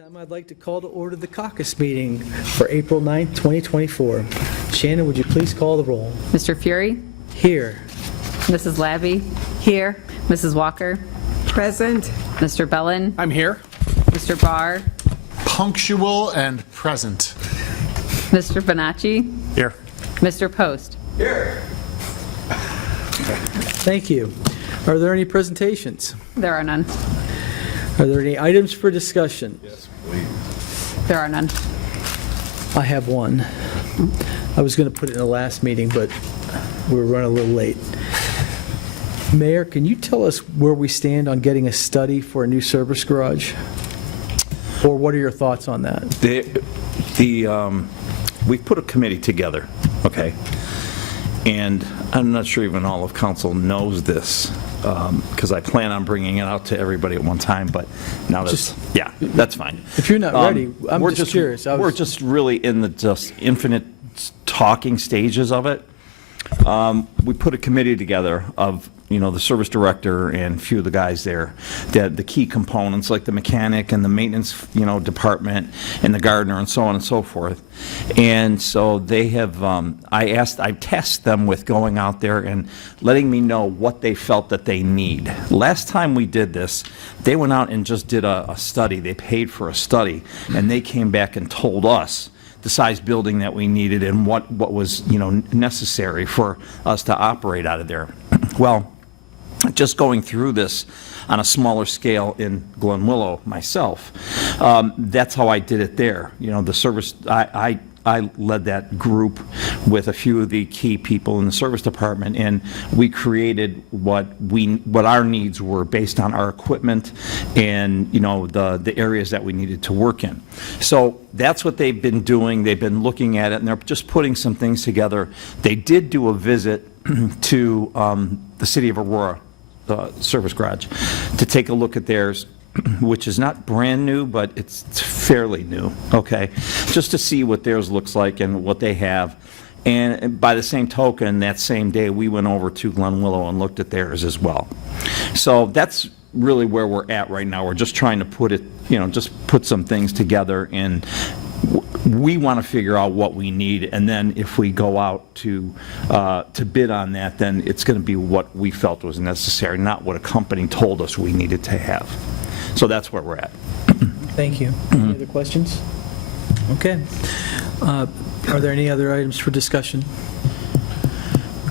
Time I'd like to call to order the caucus meeting for April 9th, 2024. Shannon, would you please call the roll? Mr. Fury? Here. Mrs. Labby? Here. Mrs. Walker? Present. Mr. Bellin? I'm here. Mr. Barr? Punctual and present. Mr. Bonacci? Here. Mr. Post? Thank you. Are there any presentations? There are none. Are there any items for discussion? There are none. I have one. I was going to put it in the last meeting, but we were running a little late. Mayor, can you tell us where we stand on getting a study for a new service garage? Or what are your thoughts on that? We put a committee together, okay? And I'm not sure even all of council knows this, because I plan on bringing it out to everybody at one time, but now that's, yeah, that's fine. If you're not ready, I'm We're just curious. We're just really in the just infinite talking stages of it. We put a committee together of, the service director and a few of the guys there, that the key components like the mechanic and the maintenance, department and the gardener and so on and so forth. And so they have, I tasked them with going out there and letting me know what they felt that they need. Last time we did this, they went out and just did a study. They paid for a study, and they came back and told us the size building that we needed and what was, necessary for us to operate out of there. Well, just going through this on a smaller scale in Glen Willow myself, that's how I did it there. The service, I led that group with a few of the key people in the service department, and we created what our needs were based on our equipment and the areas that we needed to work in. So that's what they've been doing. They've been looking at it, and they're just putting some things together. They did do a visit to the city of Aurora service garage to take a look at theirs, which is not brand new, but it's fairly new, okay? Just to see what theirs looks like and what they have. And by the same token, that same day, we went over to Glen Willow and looked at theirs as well. So that's really where we're at right now. We're just trying to put it, just put some things together, and we want to figure out what we need, and then if we go out to bid on that, then it's going to be what we felt was necessary, not what a company told us we needed to have. So that's where we're at. Thank you. Any other questions? Okay. Are there any other items for discussion?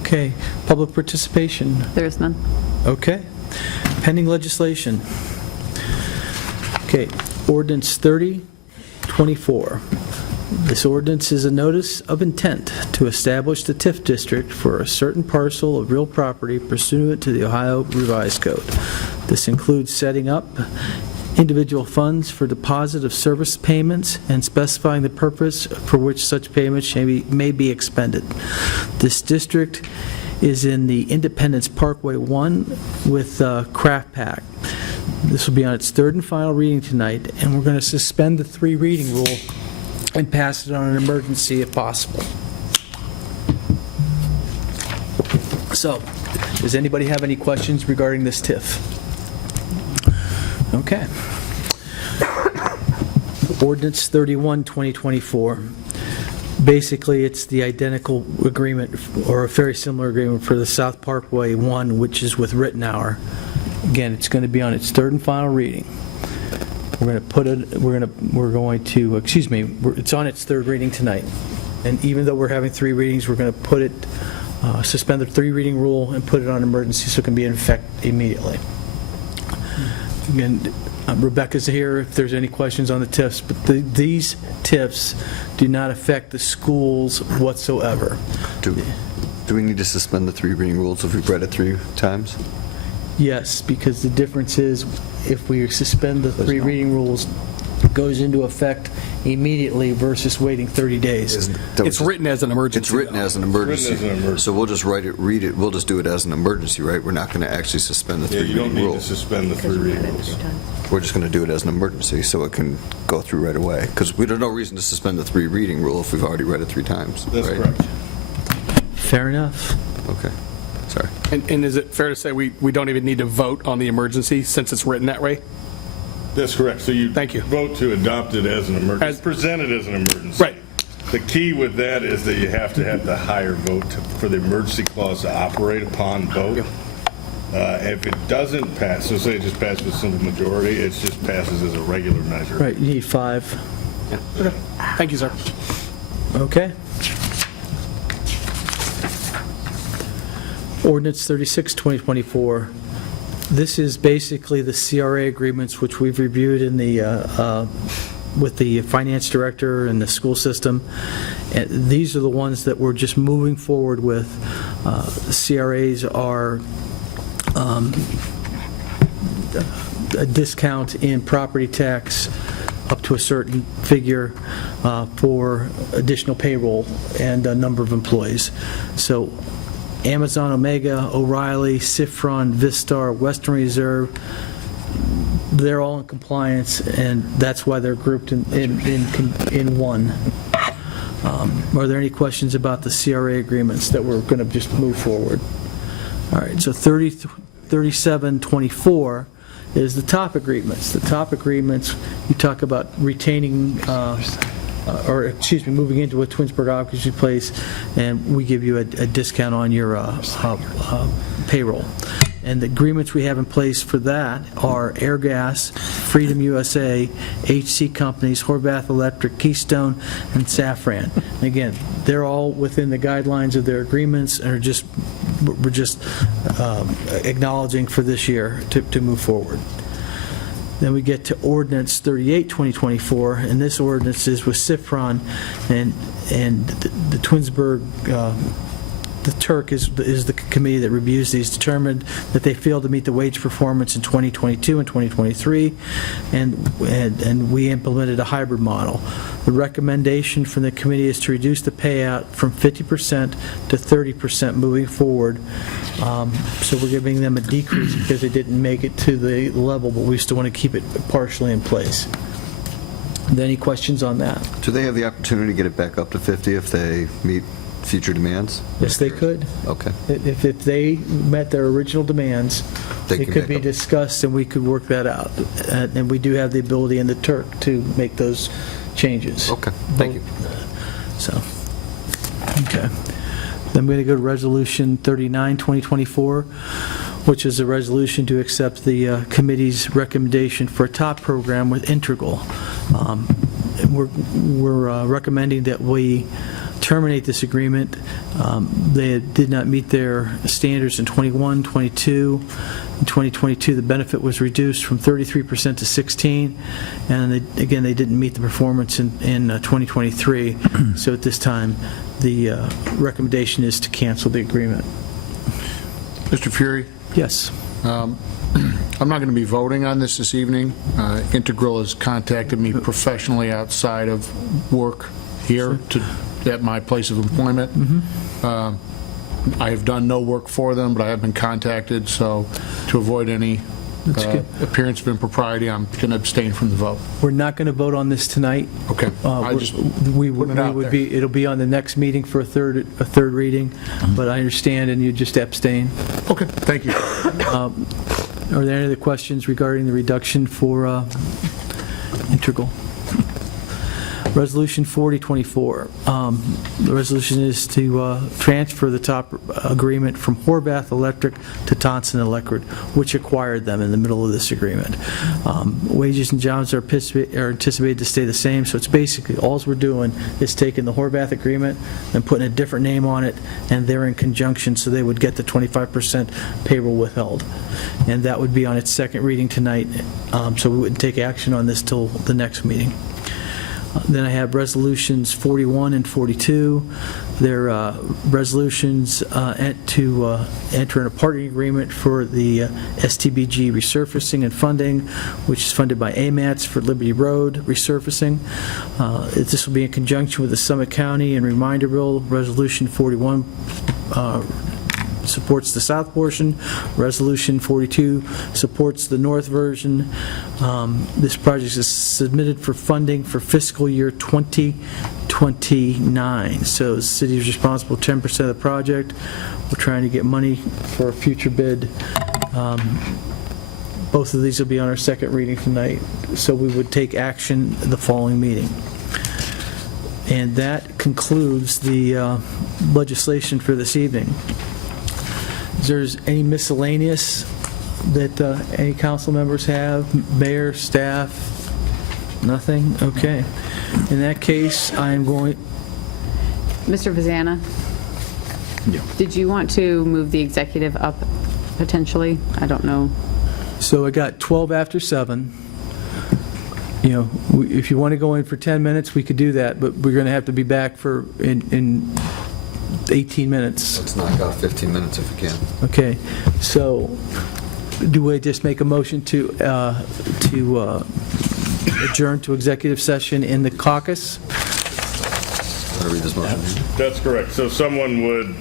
Okay. Public participation? There is none. Okay. Pending legislation. Okay. Ordinance 3024. This ordinance is a notice of intent to establish the TIF district for a certain parcel of real property pursuant to the Ohio Revised Code. This includes setting up individual funds for deposit of service payments and specifying the purpose for which such payments may be expended. This district is in the Independence Parkway 1 with Craft Pack. This will be on its third and final reading tonight, and we're going to suspend the 3 reading rule and pass it on an emergency if possible. So, does anybody have any questions regarding this TIF? Okay. Ordinance 31, 2024. Basically, it's the identical agreement, or a very similar agreement for the South Parkway 1, which is with Rittenhour. Again, it's going to be on its third and final reading. It's on its third reading tonight. And even though we're having 3 readings, we're going to put it, suspend the 3 reading rule and put it on emergency so it can be in effect immediately. Again, Rebecca's here if there's any questions on the TIFs, but these TIFs do not affect the schools whatsoever. Do we need to suspend the 3 reading rules if we've read it 3 times? Yes, because the difference is if we suspend the 3 reading rules, it goes into effect immediately versus waiting 30 days. It's written as an emergency. It's written as an emergency. So we'll just read it, we'll just do it as an emergency, right? We're not going to actually suspend the 3 reading rules. You don't need to suspend the 3 reading rules. We're just going to do it as an emergency so it can go through right away. Because there's no reason to suspend the 3 reading rule if we've already read it 3 times. That's right? correct. Fair enough. Okay. Sorry. And is it fair to say we don't even need to vote on the emergency since it's written that way? That's correct. So you Thank you. vote to adopt it as an emergency. As- It's presented as an emergency. Right. The key with that is that you have to have the higher vote for the emergency clause to operate upon vote. If it doesn't pass, so say it just passes with simple majority, it just passes as a regular measure. Right, you need 5. Thank you, sir. Okay. Ordinance 36, 2024. This is basically the CRA agreements which we've reviewed in the, with the finance director and the school system. And these are the ones that we're just moving forward with. CRAs are a discount in property tax up to a certain figure for additional payroll and a number of employees. So Amazon, Omega, O'Reilly, Sifron, Vistar, Western Reserve, they're all in compliance, and that's why they're grouped in one. Are there any questions about the CRA agreements that we're going to just move forward? All right, so 3724 is the top agreements. The top agreements, you talk about retaining, moving into a Twinsburg occupancy place, and we give you a discount on your payroll. And the agreements we have in place for that are Airgas, Freedom USA, HC Companies, Horvath Electric, Keystone, and Safran. And again, they're all within the guidelines of their agreements, and we're just acknowledging for this year to move forward. Then we get to Ordinance 38, 2024, and this ordinance is with Sifron and the Twinsburg. The Turk is the committee that reviews these, determined that they failed to meet the wage performance in 2022 and 2023, and we implemented a hybrid model. The recommendation from the committee is to reduce the payout from 50% to 30% moving forward. So we're giving them a decrease because they didn't make it to the level, but we still want to keep it partially in place. Any questions on that? Do they have the opportunity to get it back up to 50 if they meet future demands? Yes, they could. Okay. If they met their original demands, They it can could make be up. discussed and we could work that out. And we do have the ability in the Turk to make those changes. Okay, thank you. So, okay. Then I'm going to go to Resolution 39, 2024, which is a resolution to accept the committee's recommendation for a top program with Integral. We're recommending that we terminate this agreement. They did not meet their standards in 21, 22. In 2022, the benefit was reduced from 33% to 16%, and again, they didn't meet the performance in 2023. So at this time, the recommendation is to cancel the agreement. Mr. Fury, Yes. I'm not going to be voting on this evening. Integral has contacted me professionally outside of work here at my place of employment. I have done no work for them, but I have been contacted, so to avoid any That's good. appearance of impropriety, I'm going to abstain from the vote. We're not going to vote on this tonight. Okay. I just putting it out there. It'll be on the next meeting for a third reading, but I understand, and you just abstain. Okay, thank you. Are there any other questions regarding the reduction for Integral? Resolution 4024. The resolution is to transfer the top agreement from Horvath Electric to Tonson Electric, which acquired them in the middle of this agreement. Wages and jobs are anticipated to stay the same, so it's basically, all we're doing is taking the Horvath agreement and putting a different name on it, and they're in conjunction, so they would get the 25% payroll withheld. And that would be on its second reading tonight, so we wouldn't take action on this till the next meeting. Then I have resolutions 41 and 42. They're resolutions to enter in a party agreement for the STBG resurfacing and funding, which is funded by AMATS for Liberty Road resurfacing. This will be in conjunction with the Summit County and Reminder Bill. Resolution 41 supports the south portion. Resolution 42 supports the north version. This project is submitted for funding for fiscal year 2029. So the city is responsible for 10% of the project. We're trying to get money for a future bid Both of these will be on our second reading tonight, so we would take action the following meeting. And that concludes the legislation for this evening. Is there any miscellaneous that any council members have? Mayor, staff? Nothing? Okay. In that case, I'm going, Mr. Vazana? Yeah. Did you want to move the executive up potentially? I don't know. so I got 12 after 7. You know, if you want to go in for 10 minutes, we could do that, but we're going to have to be back for, in 18 minutes. Let's knock out 15 minutes if we can. Okay, so do we just make a motion to adjourn to executive session in the caucus? Want to read this motion? That's correct. So someone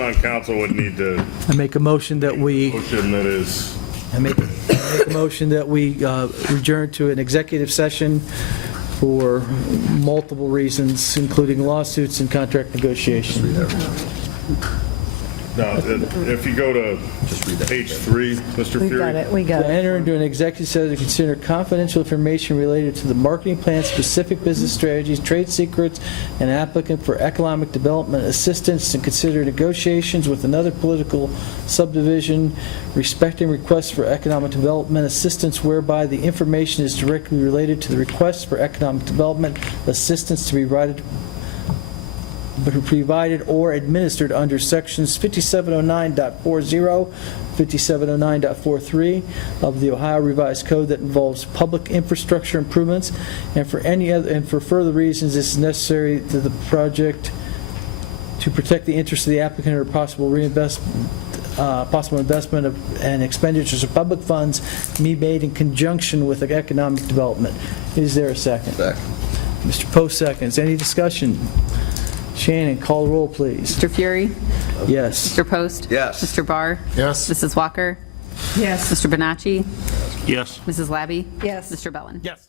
on council would need to I make a motion that we, motion that is, I make a motion that we adjourn to an executive session for multiple reasons, including lawsuits and contract negotiation. no, if you go to page 3, Mr. We Fury. got it, we got To it. enter into an executive session to consider confidential information related to the marketing plan, specific business strategies, trade secrets, and applicant for economic development assistance, and consider negotiations with another political subdivision respecting requests for economic development assistance whereby the information is directly related to the requests for economic development assistance to be provided or administered under sections 5709.40, 5709.43 of the Ohio Revised Code that involves public infrastructure improvements, and for any other, and for further reasons it's necessary that the project to protect the interests of the applicant or possible investment and expenditures of public funds be made in conjunction with economic development. Is there a second? Second. Mr. Post seconds. Any discussion? Shannon, call the roll, please. Mr. Fury? Yes. Mr. Post? Yes. Mr. Barr? Yes? Mrs. Walker? Yes. Mr. Bonacci? Yes. Mrs. Labby? Yes. Mr. Bellin? Yes.